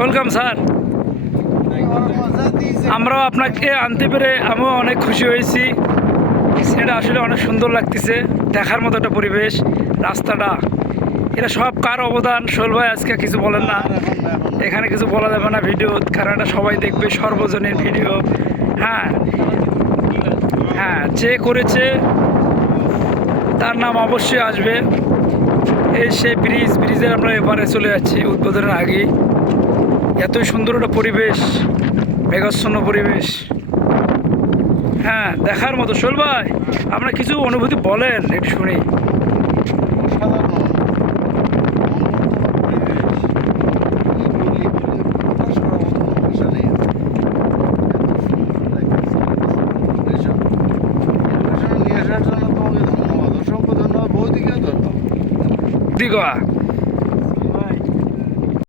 Welcome, sir. আমরাও আপনাকে আনতে পেরে আমিও অনেক খুশি হয়েছি। সেটা আসলে অনেক সুন্দর লাগতেছে, দেখার মতো একটা পরিবেশ, রাস্তাটা। এটা সব কার অবদান? শোল ভাই, আজকে কিছু বলেন না। এখানে কিছু বলা যাবে না ভিডিও, কারণ এটা সবাই দেখবে সর্বজনীন ভিডিও। হ্যাঁ। হ্যাঁ যে করেছে, তার নাম অবশ্যই আসবে। এই সে ব্রিজ, ব্রিজের আমরা এবারে চলে যাচ্ছি, উদ্বোধনের আগে এতই সুন্দর একটা পরিবেশ মেঘাচ্ছন্ন পরিবেশ। হ্যাঁ দেখার মতো। শোল ভাই আপনার কিছু অনুভূতি বলেন একটু শুনি। দিগা।